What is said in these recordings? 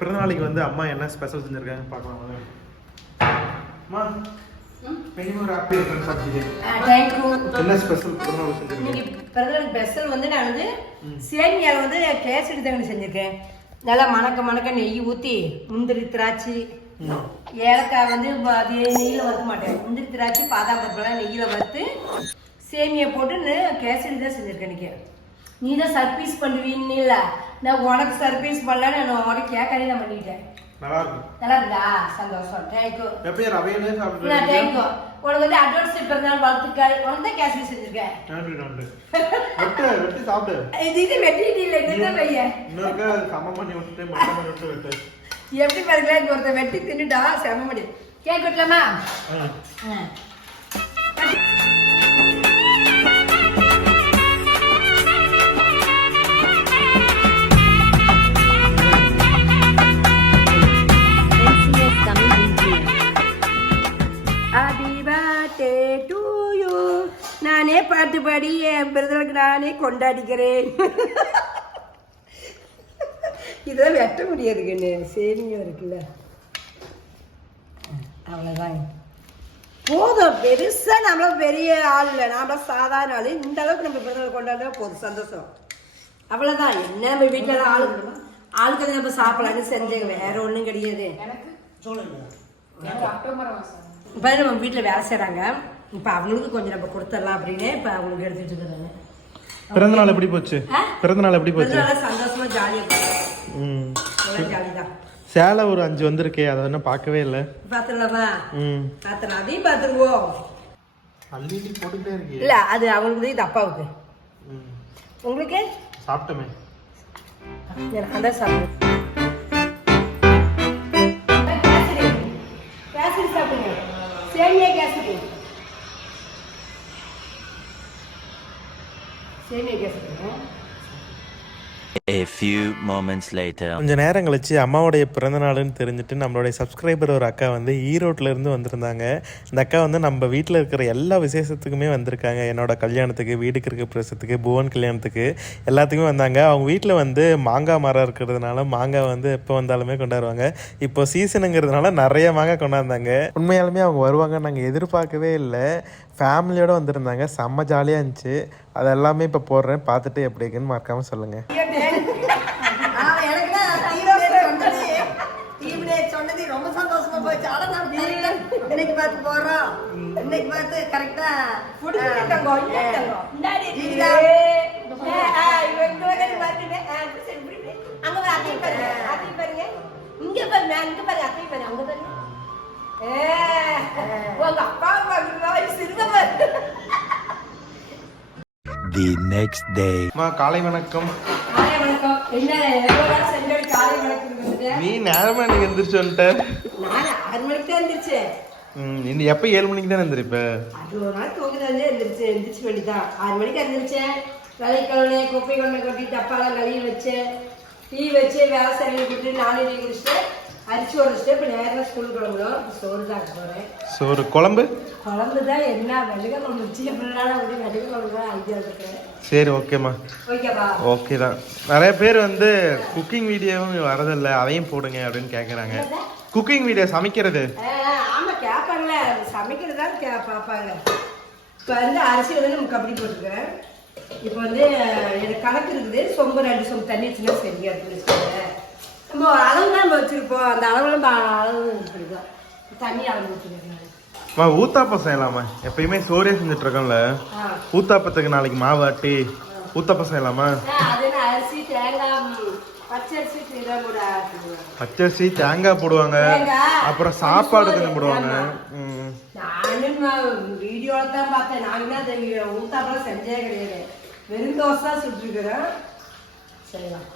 பிறந்த நாளைக்கு வந்து அம்மா என்ன ஸ்பெஷல் செஞ்சிருக்காங்க பார்க்கலாம் வாங்க. அம்மா ஒரு ஆப்பிள் சாப்பிட்டீங்க. என்ன ஸ்பெஷல் பிறந்த நாள் செஞ்சிருக்கீங்க? இன்னைக்கு பிறந்தநாள் ஸ்பெஷல் வந்து நான் வந்து சேமியாவில் வந்து கேசரி செஞ்சுருக்கேன். நல்லா மணக்க மணக்க நெய் ஊற்றி முந்திரி திராட்சை ஏலக்காய் வந்து அது நெய்யில் வறுக்க மாட்டேன். முந்திரி திராட்சை பாதாம் பருப்புலாம் நெய்யில் வறுத்து சேமியா போட்டு கேசரி தான் செஞ்சுருக்கேன் இன்னைக்கு. நீ தான் சர்ப்ரைஸ் பண்ணுவீன்னு இல்லை நான் உனக்கு சர்ப்ரைஸ் பண்ணலன்னு நான் உனக்கு கேட்கறே நான் பண்ணிட்டேன். நல்லா இருக்கும் நல்லா இருந்தா சந்தோஷம் தேங்க்யூ எப்பயும் ரவையிலே சாப்பிட்டு தேங்க்யூ உனக்கு வந்து அட்வான்ஸ் பிறந்தநாள் வாழ்த்துக்கள். உனக்கு தான் கேசரி செஞ்சுருக்கேன் நன்றி நன்றி. வெட்டு வெட்டி சாப்பிடு. இது இது வெட்டிட்டு இல்லை இதுதான் பையன்? இன்னொருக்கா சமம் பண்ணி விட்டுட்டு மட்டம் பண்ணி விட்டு வெட்டு. எப்படி பாருங்களேன் ஒருத்தன் வெட்டி தின்னுட்டா செம மடி கேக் வெட்டலாமா? ம். டு யூ நானே பாட்டு பாடி என் பிறந்தநாளுக்கு நானே கொண்டாடிக்கிறேன். இதெல்லாம் வெட்ட முடியாது கண்ணு சேமியா இருக்குல்ல. அவ்வளோதான் போதும். பெருசா நம்மள பெரிய ஆள் இல்லை. நாம சாதாரண ஆள். இந்த அளவுக்கு நம்ம பிறந்தநாள் கொண்டாடினா போதும். சந்தோஷம். அவ்வளோதான் என்ன நம்ம வீட்டில் ஆளு ஆளுக்கு நம்ம சாப்பிடலான்னு செஞ்சேங்க வேற ஒன்றும் கிடையாது. இப்போ நம்ம வீட்டில் வேலை செய்கிறாங்க இப்போ அவங்களுக்கு கொஞ்சம் நம்ம கொடுத்துடலாம் அப்படின்னு இப்போ அவங்களுக்கு எடுத்துட்டு இருக்கிறாங்க. பிறந்த நாள் எப்படி போச்சு? பிறந்த நாள் எப்படி போச்சு? சந்தோஷமா ஜாலியாக சேலை ஒரு அஞ்சு வந்திருக்கே அதை இன்னும் பார்க்கவே இல்லை. பார்த்துடலாமா? ம். பார்த்துடலாம். அதையும் பார்த்துருவோம். அள்ளி போட்டுக்கிட்டே இருக்கே இல்லை அது அவங்களுக்கு இது அப்பாவுக்கு. ம். உங்களுக்கு? சாப்பிட்டோமே. சாப்பிடுவேன் கேசரி சாப்பிடுங்க. சேமியா சேமியா kesari A few moments later. கொஞ்ச நேரம் கழிச்சு அம்மாவுடைய பிறந்த நாளுன்னு தெரிஞ்சுட்டு நம்மளுடைய சப்ஸ்கிரைபர் ஒரு அக்கா வந்து ஈரோட்ல இருந்து வந்திருந்தாங்க. இந்த அக்கா வந்து நம்ம வீட்டில் இருக்கிற எல்லா விசேஷத்துக்குமே வந்திருக்காங்க. என்னோட கல்யாணத்துக்கு வீடு கிருக்க பிரசத்துக்கு புவன் கல்யாணத்துக்கு எல்லாத்துக்குமே வந்தாங்க. அவங்க வீட்டில் வந்து மாங்காய் மரம் இருக்கிறதுனால மாங்காய் வந்து எப்போ வந்தாலுமே கொண்டாடுவாங்க. இப்போ சீசனுங்கிறதுனால நிறைய மாங்காய் கொண்டாந்தாங்க. உண்மையாலுமே அவங்க வருவாங்க நாங்கள் எதிர்பார்க்கவே இல்லை. ஃபேமிலியோட வந்திருந்தாங்க. செம்ம ஜாலியாக இருந்துச்சு. அது எல்லாமே இப்போ போடுறேன். பார்த்துட்டு எப்படி இருக்குன்னு மறக்காமல் சொல்லுங்கள் இன்னைக்கு பார்த்து போறோம் இன்னைக்கு பார்த்து கரெக்டா அங்க. இங்க பாருங்க, அங்க பாருங்க. உங்க அப்பா பாருங்க, சிறுவன் The next day. அம்மா காலை வணக்கம். காலை வணக்கம். என்ன எவ்வளவு காலை வணக்கம் நீ நேரமா நீ எந்திரிச்சு நான் ஆறு மணிக்கு தான் எந்திரிச்சேன். ம், இன்னும் எப்போ ஏழு மணிக்கு தானே எந்திரிப்ப? அது ஒரு நாள் தூங்குறது எந்திரிச்சு எந்திரிச்சு வேண்டிதான். ஆறு மணிக்கு எந்திரிச்சேன். விலை கழுவுனே குப்பை கொண்டு கொட்டி டப்பாலாம் கழுவி வச்சேன். டீ வச்சு வேலை செய்ய கொடுத்து நானே டீ குடிச்சிட்டு அரிசி உடச்சிட்டு இப்போ நேரம் ஸ்கூல் கிளம்பணும் சோறு தான் போகிறேன் சோறு குழம்பு? குழம்பு தான் என்ன வெள்ளிக்க குழம்பு வச்சு எப்படினால வந்து வெள்ளிக்க குழம்பு தான் ஐடியா இருக்கிறேன் சரி ஓகேம்மா. ஓகேப்பா. ஓகே தான். நிறைய பேர் வந்து குக்கிங் வீடியோவும் வரதில்லை அதையும் போடுங்க அப்படின்னு கேட்குறாங்க குக்கிங் வீடியோ சமைக்கிறது? ஆமாம் கேட்பாங்களே சமைக்கிறது தான் கே பார்ப்பாங்க இப்போ வந்து அரிசி வந்து நம்ம கபடி போட்டுருக்கேன். இப்போ வந்து எனக்கு கணக்கு இருக்குது. சொம்பு ரெண்டு சொம்பு தண்ணி வச்சுன்னா சரியா இருக்குன்னு நம்ம ஒரு அளவு தான் நம்ம வச்சுருப்போம். அந்த அளவுல நம்ம அளவு பிடிக்கும் தண்ணி அளவு வச்சுருக்கேன் அம்மா ஊத்தாப்பம் செய்யலாமா? எப்பயுமே சோறே செஞ்சுட்டு இருக்கோம்ல ஊத்தாப்பத்துக்கு நாளைக்கு மாவு ஆட்டி ஊத்தாப்பம் செய்யலாமா. பச்சரிசி தேங்காய் போடுவாங்க. அப்புறம் சாப்பாடு கொஞ்சம் போடுவாங்க. ஆமா. ம். நானும் வீடியோல தான் பார்த்தேன். நான் என்ன அதை ஊத்தாப்பெல்லாம் செஞ்சே கிடையாது. வெறும் தோசை தான் சுட்டுருக்குறேன். செய்யலாம்.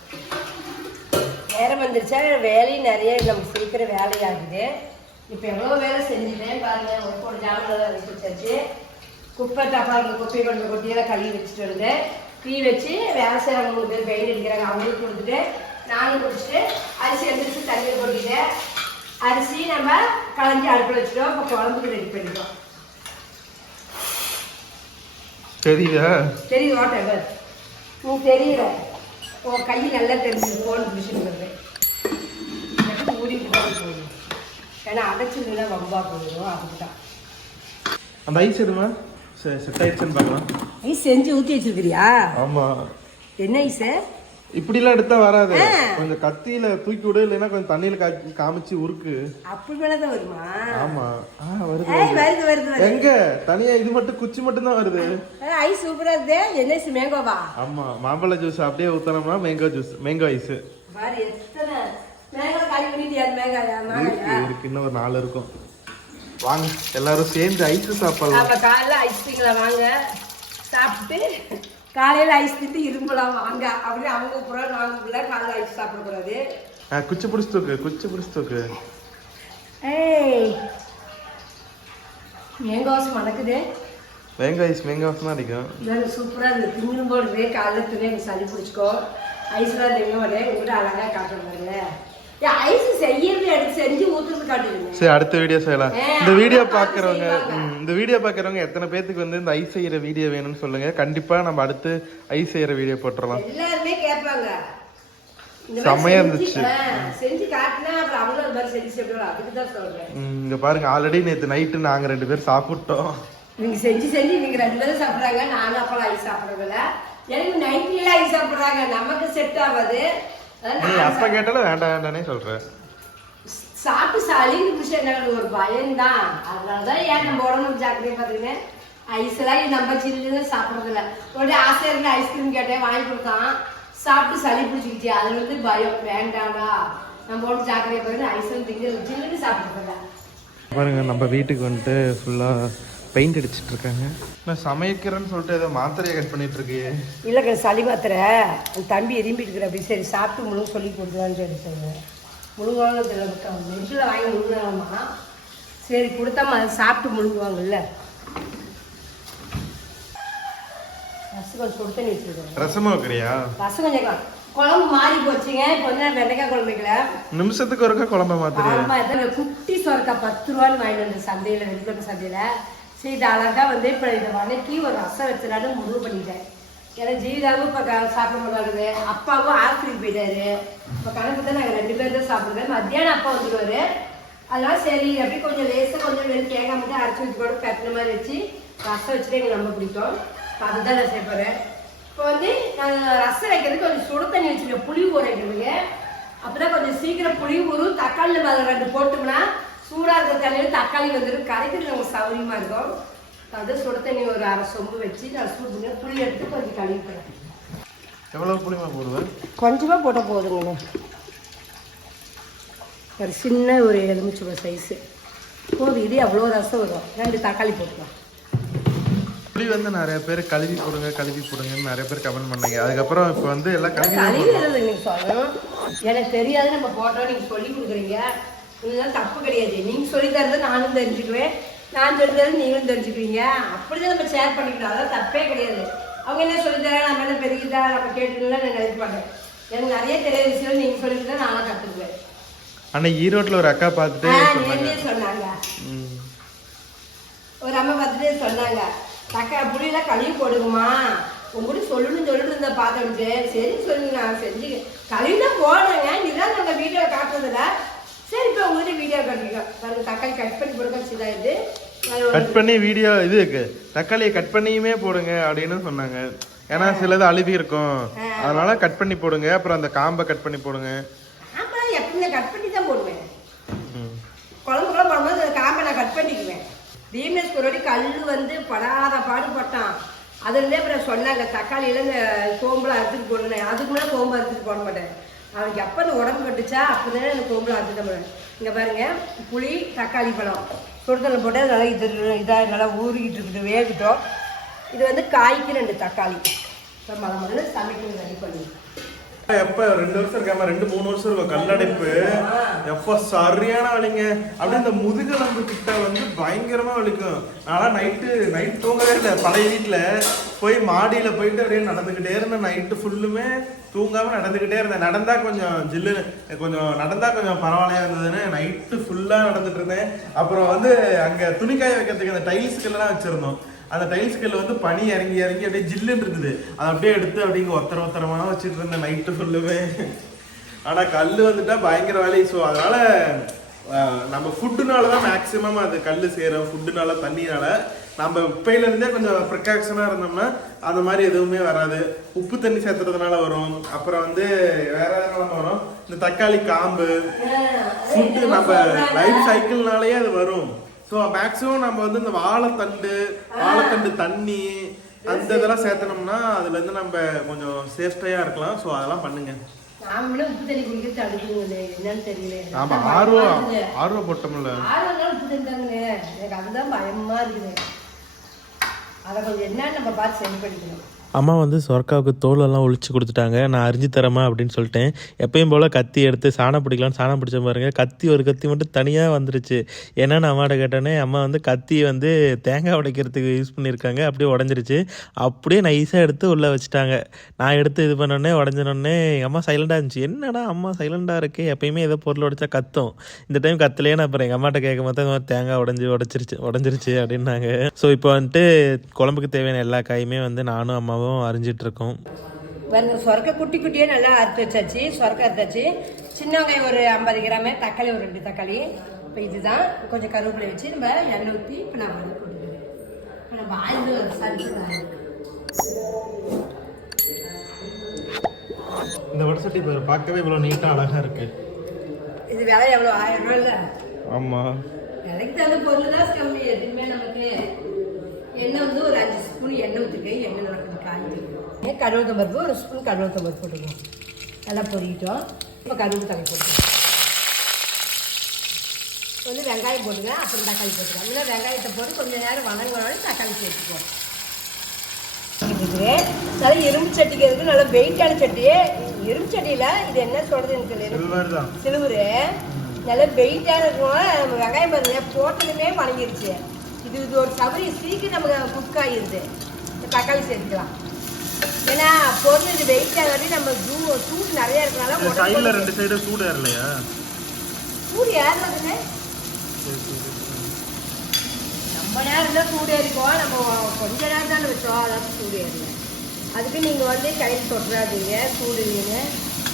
நேரம் வந்துருச்சா? வேலையும் நிறைய நமக்கு சீக்கிரம் வேலையாகுது. இப்போ எவ்வளோ வேலை செஞ்சுட்டேன் பாருங்க ஒரு போட ஜாமெல்லாம் வச்சு வச்சாச்சு குப்பை டப்பாவில் குப்பை கொண்டு கொட்டியெல்லாம் கழுவி வச்சுட்டு வந்தேன். டீ வச்சு வேலை செய்கிறவங்க மூணு பேர் பெயிண்ட் அடிக்கிறாங்க அவங்களுக்கு கொடுத்துட்டு நானும் குடிச்சிட்டு அரிசி எந்திரிச்சு தண்ணியில் கொட்டிட்டேன். அரிசி நம்ம களைஞ்சி அடுப்பில் வச்சுட்டோம் இப்போ குழம்புக்கு ரெடி பண்ணிட்டோம். தெரியுதா? தெரியுது வாட் எவர் நீ தெரியல. ஓ கை நல்லா தெரிஞ்சு கோல் பிடிச்சிருக்கிறது ஊறி போதும். ஏன்னா அடைச்சிருந்தா வம்பா போதும் அதுக்கு தான் அந்த ஐஸ் எதுமா? செட் ஆயிடுச்சுன்னு பார்க்கலாம். ஐஸ் செஞ்சு ஊற்றி வச்சிருக்கிறியா? ஆமாம் என்ன ஐஸு? இப்படிலாம் எடுத்தா வராது. கொஞ்சம் கத்தியில தூக்கி விடு இல்லைன்னா கொஞ்சம் தண்ணியில காமிச்சு உருக்கு. அப்படி மேலே தான் வருமா? ஆமா. ஆ வருது வருது. வருது எங்க? தனியா இது மட்டும் குச்சி மட்டும் தான் வருது. ஏய், ஐஸ் சூப்பராக இருக்குதே என்ன ஐஸ் மேங்கோவா? ஆமா. மாம்பழ ஜூஸ் அப்படியே ஊத்தனோம்னா மேங்கோ ஜூஸ் மேங்கோ ஐஸ் பாரு எத்தனை மேங்கோ பண்ணிட்டியா மேங்காயா இருக்கு இருக்கு. இன்னும் ஒரு நாலு இருக்கும். வாங்க எல்லாரும் சேர்ந்து ஐஸ் சாப்பிடலாம். காலைல ஐஸ்கிரீம்ல வாங்க. சாப்பிட்டு காலையில ஐஸ் திட்டு இரும்பலாம் வாங்க. அப்படி அவங்க புறம் நாங்க காலைல ஐஸ் சாப்பிடக்கூடாது குச்சி பிடிச்சி தூக்கு குச்சி பிடிச்சி தூக்கு. ஏய் மேங்கோஸ் மணக்குது. மேங்கோ ஐஸ் மேங்கோ ஐஸ் தான் அடிக்கும். இதான் சூப்பரா இருக்கு. திங்கிடும் போடுது காலைல துணி எனக்கு சளி பிடிச்சிக்கோ ஐஸ்லாம் திங்க மாட்டேன் உங்கள்கிட்ட அழகா காட்டுறாங்க ஏன் சரி அடுத்த வீடியோ செய்யலாம். இந்த வீடியோ. ம், இந்த வீடியோ பாக்குறவங்க எத்தனை பேத்துக்கு வந்து இந்த ஐஸ் செய்யற வீடியோ வேணும்னு சொல்லுங்க. கண்டிப்பா நம்ம அடுத்து ஐஸ் செய்யற வீடியோ இந்த செம்மையா இருந்துச்சு. இங்க பாருங்க ஆல்ரெடி நேத்து நைட்டு நாங்க ரெண்டு பேரும் சாப்பிட்டோம். இவங்க செஞ்சு செஞ்சு இவங்க ரெண்டு பேரும் சாப்பிட்றாங்க. நானும் அப்பெல்லாம் ஐஸ் சாப்பிட்றதில்ல. எனக்கு நைட்லாம் ஐஸ் சாப்பிட்றாங்க. நமக்கு செட் ஆகாது. நீ அப்ப கேட்டாலும் வேண்டாம் வேண்டானே சொல்றேன் சாப்பிட்டு சளின்னு பிடிச்ச எனக்கு ஒரு அதனால தான் ஏன் நம்ம உடம்பு ஜாக்கிரதையா பார்த்தீங்கன்னா ஐஸ்லாம் நம்ம சில்லுன்னு சாப்பிட்றதில்ல. உடனே ஆசையாக இருந்து ஐஸ்கிரீம் கேட்டேன் வாங்கி கொடுத்தான். சாப்பிட்டு சளி பிடிச்சிக்கிச்சு. அதுல இருந்து பயம். வேண்டாம்டா. நம்ம உடம்பு ஜாக்கிரதையா பார்த்தீங்கன்னா ஐஸ்கிரீம் திங்கிறது சில்லுன்னு சாப்பிட்றதில்ல. பாருங்க நம்ம வீட்டுக்கு வந்துட்டு ஃபுல்லா பெயிண்ட் அடிச்சிட்டு இருக்காங்க நான் சமைக்கிறேன்னு சொல்லிட்டு ஏதோ மாத்திரையை கட் பண்ணிட்டு இருக்கியே இல்லைங்க சளி மாத்திரை. அந்த தம்பி எரிம்பிட்டு இருக்கிற அப்படி சரி சாப்பிட்டு முழுங்க சொல்லி கொடுத்துலான்னு சொல்லி முழுங்காலும் தெரியல நெட்டில் வாங்கி முழுங்கலாமா சரி கொடுத்தாம அதை சாப்பிட்டு முழுங்குவாங்கல்ல ரசம் கொஞ்சம் கொடுத்து நீ வச்சுருக்கேன் ரசமா வைக்கிறியா? ரசம் கொஞ்சம் குழம்பு மாறி போச்சுங்க. கொஞ்ச நேரம் வெண்டைக்காய் நிமிஷத்துக்கு ஒருக்கா குழம்ப இதில் குட்டி சொரக்கா பத்து ரூபான்னு வாங்கிட்டு வந்தேன் சந்தையில் வெள்ளிக்கிழமை சந்தையில். சரி இது வந்து இப்போ இதை வதக்கி ஒரு ரசம் வச்சலான்னு முடிவு பண்ணிட்டேன். ஏன்னா ஜீவிதாவும் இப்போ சாப்பிட மாட்டாங்க அப்பாவும் ஆஸ்பத்திரிக்கு போயிட்டாரு. இப்போ கணக்கு தான் நாங்கள் ரெண்டு பேரும் தான் சாப்பிடுவோம் மத்தியானம் அப்பா வந்துடுவார் அதெல்லாம் சரி அப்படியே கொஞ்சம் லேசாக கொஞ்சம் வெறும் தேங்காய் மட்டும் அரைச்சி வச்சு கூட கட்டின மாதிரி வச்சு ரசம் வச்சுட்டு எங்களுக்கு ரொம்ப பிடிக்கும். அதுதான் நான் செய்ய இப்போ வந்து நாங்கள் ரசம் வைக்கிறதுக்கு கொஞ்சம் சுடு தண்ணி வச்சுருக்கேன் புளி ஊற வைக்கிறதுக்கு. அப்பதான் கொஞ்சம் சீக்கிரம் புளி ஊறும் தக்காளி நம்ம ரெண்டு போட்டோம்னா சூடாக இருக்கிற தண்ணியில் தக்காளி வந்துடும் கரைக்கிறது நமக்கு சௌரியமாக இருக்கும். அது சுடு தண்ணி ஒரு அரை சொம்பு வச்சு நான் சூடு பண்ணி புளி எடுத்து கொஞ்சம் கழுவிக்கிறேன். எவ்வளவு புளிமா போடுவேன் கொஞ்சமாக போட்டால் போதுங்க ஒரு சின்ன ஒரு எலுமிச்சை சைஸு போதும் இது எவ்வளோ ரசம் வரும்? ரெண்டு தக்காளி போட்டுக்கலாம். புளி வந்து நிறைய பேர் கழுவி போடுங்க கழுவி போடுங்கன்னு நிறைய பேர் கமெண்ட் பண்ணாங்க. அதுக்கப்புறம் இப்போ வந்து எல்லாம் கழுவி கழுவி நீங்கள் சொல்லணும் எனக்கு தெரியாது நம்ம போட்டோம் நீங்கள் சொல்லி கொடுக்குறீங்க. இதெல்லாம் தப்பு கிடையாது. நீங்கள் சொல்லி தரது நானும் தெரிஞ்சுக்குவேன். நான் சொல்லி தரது நீங்களும் தெரிஞ்சுக்குவீங்க. அப்படிதான் நம்ம ஷேர் பண்ணிக்கணும் அதான் தப்பே கிடையாது. அவங்க என்ன சொல்லி தரேன் நம்ம என்ன பெருகிட்டா நம்ம கேட்டுலாம் நான் நினைக்க மாட்டேன் எனக்கு நிறைய தெரியாத விஷயம் நீங்கள் சொல்லி தான் நானும் கற்றுக்குவேன் அன்னைக்கு ஈரோட்ல ஒரு அக்கா பார்த்துட்டு சொன்னாங்க. ஒரு அம்மா பார்த்துட்டு சொன்னாங்க. தக்கா புளியெல்லாம் கழுவி போடுங்கம்மா. உங்கள்கிட்ட சொல்லணும்னு சொல்லிட்டு இருந்த பார்த்தோம்ட்டு சரி சொல்லி நான் செஞ்சு கழுவி தான் போடுங்க நீதான் நம்ம வீடியோ காட்டுறதில்ல சரி இப்போ உங்கள்கிட்ட வீடியோ காட்டிக்கலாம் பாருங்க தக்காளி கட் பண்ணி போடுங்க சிதாயிடுது கட் பண்ணி வீடியோ இது இருக்கு. தக்காளியை கட் பண்ணியுமே போடுங்க அப்படின்னு சொன்னாங்க. ஏன்னா சிலது அழுவி இருக்கும். அதனால கட் பண்ணி போடுங்க. அப்புறம் அந்த காம்பை கட் பண்ணி போடுங்க. எப்பவுமே கட் பண்ணி தான் போடுவேன். குழம்புக்குலாம் போடும்போது அந்த காம்பை நான் கட் பண்ணிக்குவேன். பீம்னஸ் ஒரு வாட்டி கல் வந்து படாத பாடுபட்டான் அதுலேருந்தே அப்புறம் சொன்னாங்க தக்காளியில இந்த சோம்புல அறுத்துட்டு போடணும். அதுக்கு முன்னாடி சோம்பு அறுத்துட்டு போட மாட்டேன். அவனுக்கு எப்போ அந்த உடம்பு கட்டுச்சா அப்போ தானே அந்த சோம்புல அறுத்துட்டு போடுவேன் இங்கே பாருங்க புளி தக்காளி பழம். சுடுதல் போட்டு நல்லா இது இதாக நல்லா ஊறிக்கிட்டு இருக்குது வேகட்டும். இது வந்து காய்க்கு ரெண்டு தக்காளி. இப்போ மலை முதல்ல சமைக்கணும் ரெடி பண்ணி. எப்ப? ரெண்டு வருஷம் இருக்காம ரெண்டு மூணு வருஷம் இருக்கும் கல்லடைப்பு. எப்ப? சரியான வலிங்க அப்படியே இந்த முதுகெலும்பு கிட்ட வந்து பயங்கரமா வலிக்கும். ஆனா நைட்டு நைட் தூங்கவே இல்லை. பழைய வீட்டுல போய் மாடியில போயிட்டு அப்படியே நடந்துகிட்டே இருந்தேன். நைட்டு ஃபுல்லுமே தூங்காம நடந்துகிட்டே இருந்தேன். நடந்தா கொஞ்சம் ஜில்லுன்னு கொஞ்சம் நடந்தா கொஞ்சம் பரவாயில்லையா இருந்ததுன்னு நைட்டு ஃபுல்லா நடந்துட்டு இருந்தேன். அப்புறம் வந்து அங்க துணிக்காய வைக்கிறதுக்கு அந்த டைல்ஸ்க்கெல்லாம் வச்சிருந்தோம். அந்த டைல்ஸ் கல்ல வந்து பனி இறங்கி இறங்கி அப்படியே ஜில்லுன்னு இருக்குது அதை அப்படியே எடுத்து அப்படிங்க ஒத்தர ஒத்தரமா வச்சுட்டு இருந்தேன் நைட்டு ஃபுல்லுமே ஆனா கல் வந்துட்டா பயங்கர வேலை. ஸோ அதனால நம்ம ஃபுட்டுனால தான் மேக்ஸிமம் அது கல் சேரும். ஃபுட்டுனால தண்ணினால. நம்ம இப்பையில இருந்தே கொஞ்சம் ப்ரிகாஷனாக இருந்தோம்னா அந்த மாதிரி எதுவுமே வராது. உப்பு தண்ணி சேர்த்துறதுனால வரும். அப்புறம் வந்து வேற எதனால வரும். இந்த தக்காளி காம்பு. ஃபுட்டு நம்ம லைஃப் சைக்கிள்னாலேயே அது வரும். ஸோ மேக்ஸிமம் நம்ம வந்து இந்த வாழைத்தண்டு வாழைத்தண்டு தண்ணி அந்த இதெல்லாம் சேர்த்தனோம்னா அதுல இருந்து நம்ம கொஞ்சம் சேஃப்டியா இருக்கலாம். ஸோ அதெல்லாம் பண்ணுங்க. நாமளும் உப்பு தண்ணி என்னன்னு தெரியல. ஆமா ஆர்வம். ஆர்வம் போட்டோம்ல. நாள் உப்பு எனக்கு அதுதான் பயமா இருக்குது. அதை கொஞ்சம் என்னன்னு நம்ம பார்த்து சரி பண்ணிக்கணும் அம்மா வந்து சொர்க்காவுக்கு தோலெல்லாம் ஒழிச்சு கொடுத்துட்டாங்க. நான் அரிஞ்சு தரமா அப்படின்னு சொல்லிட்டேன். எப்பயும் போல் கத்தி எடுத்து சாணம் பிடிக்கலாம்னு சாணம் பிடிச்ச பாருங்க. கத்தி ஒரு கத்தி மட்டும் தனியாக வந்துருச்சு. ஏன்னா அம்மாட்ட கேட்டோன்னே அம்மா வந்து கத்தி வந்து தேங்காய் உடைக்கிறதுக்கு யூஸ் பண்ணியிருக்காங்க. அப்படியே உடஞ்சிருச்சு. அப்படியே நைஸாக எடுத்து உள்ளே வச்சுட்டாங்க. நான் எடுத்து இது பண்ணோடனே உடஞ்சினோடனே எங்கள் அம்மா சைலண்டாக இருந்துச்சு. என்னடா அம்மா சைலண்டாக இருக்கு? எப்பயுமே ஏதோ பொருள் உடைச்சா கத்தும். இந்த டைம் கத்தலையே நான் அப்புறம் எங்கள் அம்மாட்ட கேட்கும் போது இந்த மாதிரி தேங்காய் உடஞ்சி உடச்சிருச்சு உடஞ்சிருச்சு அப்படின்னாங்க. ஸோ இப்போ வந்துட்டு குழம்புக்கு தேவையான எல்லா காயுமே வந்து நானும் அம்மாவும் அரிஞ்சிட்டு இருக்கோம் வந்து சொரக்க குட்டி குட்டியே நல்லா அறுத்து வச்சாச்சு சொரக்க அறுத்தாச்சு. சின்ன வெங்காயம் ஒரு ஐம்பது கிராமு தக்காளி ஒரு ரெண்டு தக்காளி. இப்போ இதுதான் கொஞ்சம் கருவேப்பிலை வச்சு நம்ம எண்ணெய் ஊற்றி இப்போ நான் வந்து இப்போ நம்ம ஆயில் சாரி இந்த வடசட்டி பேர் பார்க்கவே இவ்வளோ நீட்டாக அழகாக இருக்கு. இது விலை எவ்வளோ ஆயிரம் ரூபா இல்லை? ஆமாம் விலைக்கு தகுந்த பொருள் தான் கம்மி எதுவுமே நமக்கு. எண்ணெய் வந்து ஒரு அஞ்சு ஸ்பூன் எண்ணெய் ஊற்றிருக்கேன் எண்ணெய் நடக்குது காய்ச்சி கருவேத்தம் பருப்பு ஒரு ஸ்பூன் கருவேத்தம் பருப்பு போட்டுக்கணும் நல்லா பொரிக்கிட்டோம். இப்போ கருவேப்பு தலை போட்டுக்கணும் வந்து வெங்காயம் போட்டுங்க அப்புறம் தக்காளி போட்டுக்கலாம் இல்லை வெங்காயத்தை போட்டு கொஞ்சம் நேரம் வதங்கினாலும் தக்காளி சேர்த்துக்குவோம் இருக்குது நல்லா இரும்பு சட்டிக்கு இருக்கு நல்லா வெயிட்டான சட்டி இரும்பு சட்டியில் இது என்ன சொல்கிறது எனக்கு தெரியல. சில்வர் நல்ல வெயிட்டாக இருக்கணும் நம்ம வெங்காயம் பாருங்க போட்டதுமே வணங்கிருச்சு இது இது ஒரு சவரி சீக்கிரம் நமக்கு குக் ஆகிருது தக்காளி சேர்த்துக்கலாம். ஏன்னா பொருள் இது வெயிட்டாக வரையும் நம்ம ஜூ சூடு நிறைய இருக்கனால சைடில் ரெண்டு சைடு சூடு ஏறலையா? சூடு ஏறினதுன்னு ரொம்ப நேரம் தான் சூடு ஏறிக்கும் நம்ம கொஞ்ச நேரம் தானே வச்சோம். அதாவது சூடு ஏறல. அதுக்கு நீங்கள் வந்து கையில் தொட்டுறாதீங்க. சூடு இல்லைன்னு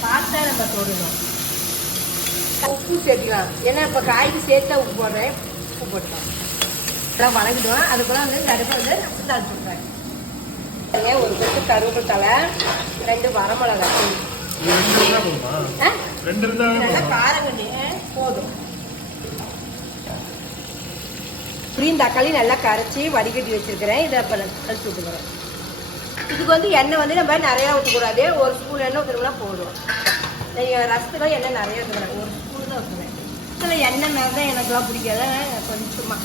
பார்த்தா நம்ம தொடணும். உப்பு சேர்த்துக்கலாம். ஏன்னா இப்போ காய்க்கு சேர்த்தா உப்பு போடுறேன். உப்பு போட்டுக்கலாம். எல்லாம் வணங்கிடுவோம் அதுக்குள்ள வந்து நடுப்பு வந்து நான் தாள் போட்டுறேன் ஒரு கொத்து கருவேப்பிலை தலை ரெண்டு வரமிளகாய். ரெண்டு காரங்கண்ணி போதும்? புரியும் தக்காளி நல்லா கரைச்சி வடிகட்டி வச்சிருக்கிறேன். இதை இப்போ கழிச்சு விட்டுக்கிறேன் இதுக்கு வந்து எண்ணெய் வந்து நம்ம நிறையா ஊற்றக்கூடாது ஒரு ஸ்பூன் எண்ணெய் ஊற்றுனா போதும். நீங்கள் ரசத்தில் எண்ணெய் நிறைய ஊற்றுக்கிறேன் ஒரு ஸ்பூன் தான் ஊற்றுவேன் இதில் எண்ணெய் மேலே தான் எனக்குலாம் பிடிக்காத. கொஞ்சமாக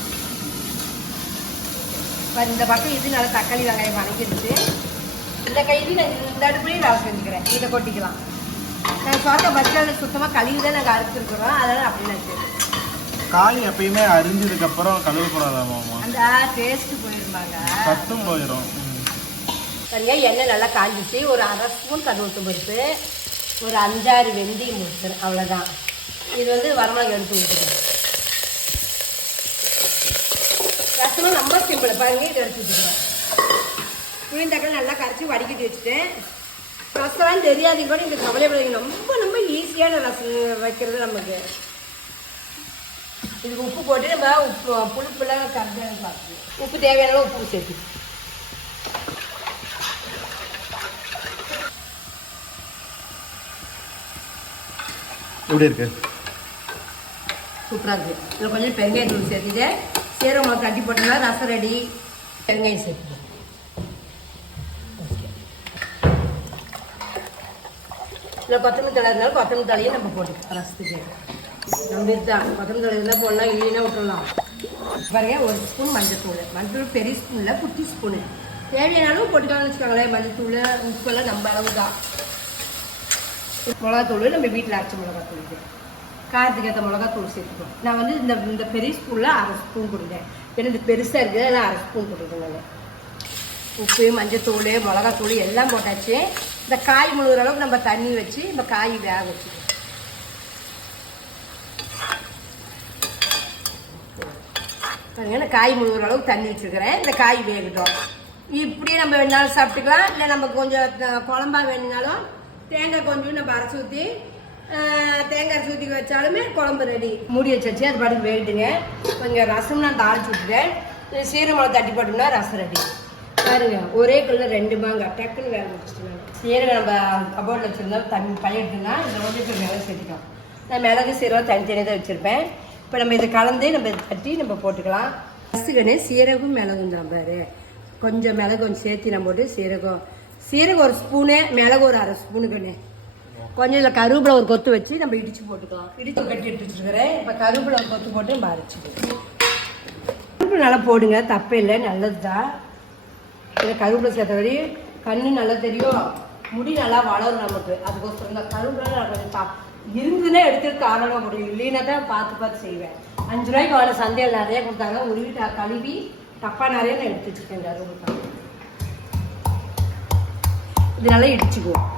இந்த பக்கம் இது நல்லா தக்காளி வெங்காயம் வணக்கிடுச்சு இந்த கைது நான் இந்த அடுப்புலையும் ரசம் செஞ்சுக்கிறேன். இதை கொட்டிக்கலாம். நாங்கள் சொல்கிற பஸ்ஸில் சுத்தமாக கழுவி தான் நாங்கள் அறுத்துருக்குறோம். அதனால் அப்படி நான். காய் எப்பயுமே அரிஞ்சதுக்கு அப்புறம் கழுவு போடாதாமா அந்த டேஸ்ட்டு போயிருந்தாங்க சத்தும் போயிடும் பாருங்க எண்ணெய் நல்லா காஞ்சிச்சு. ஒரு அரை ஸ்பூன் கருவேத்து பருப்பு ஒரு அஞ்சாறு வெந்தயம் முடிச்சிடும் அவ்வளோதான் இது வந்து வரமிளகா எடுத்து ஊற்றுக்கிறேன் ரசமும் ரொம்ப சிம்பிள் பாருங்க இதை எடுத்து வச்சுக்கிறேன். புளிந்தக்காளி நல்லா கரைச்சி வடிக்கிட்டு வச்சுட்டேன். ரசம்லாம் தெரியாதீங்க கூட இந்த கவலைப்படாதீங்க ரொம்ப ரொம்ப ஈஸியான ரசம் வைக்கிறது நமக்கு. இதுக்கு உப்பு போட்டு நம்ம உப்பு புளிப்புலாம் கரைச்சி பார்த்து உப்பு தேவையான உப்பு சேர்த்து. எப்படி இருக்கு? சூப்பராக இருக்குது இதில் கொஞ்சம் பெருங்காயத்தூள் சேர்த்துட்டு சீரகம் கட்டி போட்டோம்னா ரசம் ரெடி. பெருங்காயம் சேர்த்துக்கோ இல்லை கொத்தமல்லி தலை இருந்தாலும் கொத்தமல்லி தழையும் நம்ம போட்டுக்கலாம். ரசத்துக்கு. நம்ம இதுதான். கொத்தமல்லி தலை இருந்தால் போடலாம் இல்லைன்னா விட்டுடலாம். பாருங்க ஒரு ஸ்பூன் மஞ்சத்தூள். மஞ்சத்தூள் பெரிய ஸ்பூனில் குட்டி ஸ்பூனு. தேவையான அளவு போட்டுக்கலாம்னு வச்சுக்கோங்களேன். மஞ்சத்தூள் உப்பெல்லாம் நம்ம அளவு தான் மிளகாத்தூள் நம்ம வீட்டில் அரைச்ச மிளகாத்தூள் காரத்துக்கு ஏற்ற மிளகாத்தூள் சேர்த்துக்கணும் நான் வந்து இந்த இந்த பெரிய ஸ்பூனில் அரை ஸ்பூன் கொடுங்க ஏன்னா இது பெருசாக இருக்குது அதெல்லாம் அரை ஸ்பூன் கொடுங்க நான். உப்பு மஞ்சத்தூள் மிளகாத்தூள் எல்லாம் போட்டாச்சு. இந்த காய் முழுகிற அளவுக்கு நம்ம தண்ணி வச்சு இந்த காய் வேக வச்சுக்கணும். காய் முழுகிற அளவுக்கு தண்ணி வச்சுருக்கிறேன். இந்த காய் வேகட்டும். இப்படியே நம்ம வேணாலும் சாப்பிட்டுக்கலாம். இல்லை நம்ம கொஞ்சம் குழம்பா வேணுனாலும் தேங்காய் கொஞ்சம் நம்ம அரைச்சி ஊற்றி தேங்காய் அரைச்சி வச்சாலுமே குழம்பு ரெடி மூடி வச்சாச்சு அது பாட்டுக்கு வேட்டுங்க கொஞ்சம் ரசம் நான் தாளிச்சு விட்டுட்டேன் சீரமளம் தட்டி போட்டோம்னா ரசம் ரெடி பாருங்க ஒரே கல்லில் ரெண்டு மாங்காய் டக்குன்னு வேலை முடிச்சுட்டு சீரகம் நம்ம கபோர்டில் வச்சுருந்தோம் தண்ணி பையன் எடுத்துனா இந்த வந்து இப்போ மிளகு சேர்த்துக்கலாம். நான் மிளகு சீரகம் தனித்தனியாக தான் வச்சுருப்பேன். இப்போ நம்ம இதை கலந்து நம்ம இதை தட்டி நம்ம போட்டுக்கலாம். ரசுகனே சீரகம் மிளகும் தான் பாரு. கொஞ்சம் மிளகு கொஞ்சம் சேர்த்து நம்ம போட்டு சீரகம். சீரகம் ஒரு ஸ்பூனு மிளகு ஒரு அரை ஸ்பூனுக்குன்னு கொஞ்சம் இதில் கருவேப்பிலை ஒரு கொத்து வச்சு நம்ம இடிச்சு போட்டுக்கலாம். இடிச்சு கட்டி எடுத்து வச்சுருக்கிறேன். இப்போ கருவேப்பிலை ஒரு கொத்து போட்டு நம்ம அரைச்சிக்கலாம் கருவேப்பிலை நல்லா போடுங்க. தப்பே இல்லை. நல்லது தான் இதில் கருவேப்பிலை சேர்த்த கண்ணு நல்லா தெரியும். முடி நல்லா வளரும் நமக்கு. அதுக்கோசரம் இந்த கருவேப்பிலை நான் கொஞ்சம் பா இருந்துன்னா எடுத்துட்டு காரணமாக முடியும் இல்லைன்னா தான் பார்த்து பார்த்து செய்வேன். அஞ்சு ரூபாய்க்கு வாழை சந்தையில் நிறைய கொடுத்தாங்க. உருவி கழுவி டப்பா நிறைய நான் எடுத்து வச்சுருக்கேன் கருவேப்பிலை. இது நல்லா இடிச்சுக்குவோம்.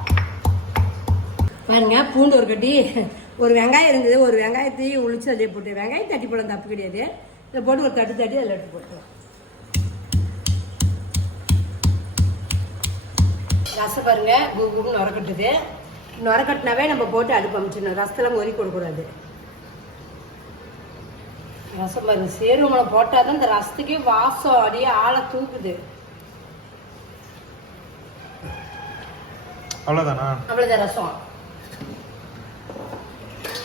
பாருங்க பூண்டு ஒரு கட்டி. ஒரு வெங்காயம் இருந்தது ஒரு வெங்காயத்தையும் உளிச்சு அதிலே போட்டு. வெங்காயம் தட்டி போட தப்பு கிடையாது. இதை போட்டு ஒரு தட்டு தட்டி அதில் எடுத்து போட்டுருவோம். ரசம் பாருங்க குகுன்னு நுரக்கட்டுது நுரக்கட்டினாவே நம்ம போட்டு அடுப்பு அமைச்சிடணும். ரசத்தெல்லாம் ஒரி கொடுக்கூடாது ரசம் பாருங்க சேருமலை போட்டால் தான் இந்த ரசத்துக்கே வாசம் அப்படியே ஆளை தூக்குது. அவ்வளோதானா அவ்வளோதான் ரசம்.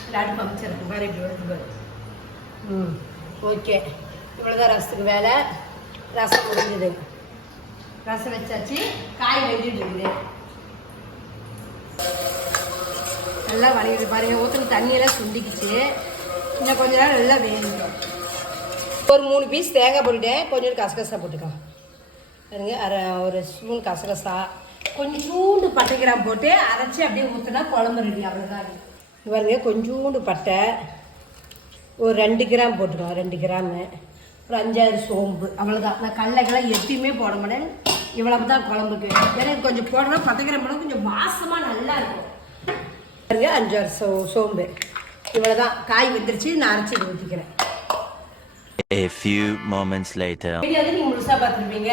இந்த அடுப்பு அமைச்சிருக்கு பாரு இப்படி வருது ம். ஓகே இவ்வளோதான் ரசத்துக்கு வேலை. ரசம் முடிஞ்சது. ரசம் வச்சாச்சு. காய் வெந்துட்டு இருக்குது. நல்லா வளையுது பாருங்க. ஊற்றுன தண்ணியெல்லாம் சுண்டிக்குச்சு. இன்னும் கொஞ்ச நேரம் நல்லா வேகட்டும். ஒரு மூணு பீஸ் தேங்காய் போட்டுட்டேன் கொஞ்சம் கசகசா போட்டுக்கலாம் பாருங்க அரை ஒரு ஸ்பூன் கசகசா. கொஞ்சோண்டு பட்டை கிராம் போட்டு அரைச்சி அப்படியே ஊற்றினா குழம்பு ரெடி அவ்வளோதான் பாருங்க கொஞ்சோண்டு பட்டை ஒரு ரெண்டு கிராம் போட்டுக்கலாம் ரெண்டு கிராமு. ஒரு அஞ்சாறு சோம்பு அவ்வளோதான் நான் கடலைக்கெல்லாம் எத்தையுமே போட மாட்டேன். இவ்வளவு தான் குழம்புக்கு. ஏன்னா கொஞ்சம் போடணும் பத்து கிராம் போட கொஞ்சம் வாசமாக நல்லா இருக்கும். பாருங்க அஞ்சாறு சோ சோம்பு. இவ்வளோதான் காய் வெந்துருச்சு நான் அரைச்சி ஊற்றிக்கிறேன் A few moments later. Video வந்து பார்த்துருப்பீங்க.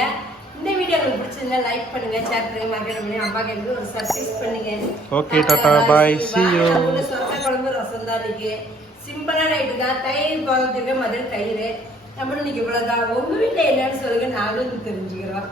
இந்த வீடியோ உங்களுக்கு பிடிச்சிருந்தா லைக் பண்ணுங்க ஷேர் பண்ணுங்க மறக்காம பண்ணுங்க அம்மா கேட்டு ஒரு சப்ஸ்கிரைப் பண்ணுங்க. Okay, tata, bye, see you. சொந்த குழம்பு ரசம் தான் இன்னைக்கு. சிம்பிளான ஐட்டு தான். தயிர் குழம்புக்கு மதுரை தயிர். நம்மளும் இன்னைக்கு இவ்வளவுதான். உங்க வீட்டுல என்னன்னு சொல்லுங்க நாங்களும் தெரிஞ்சுக்கிறோம்.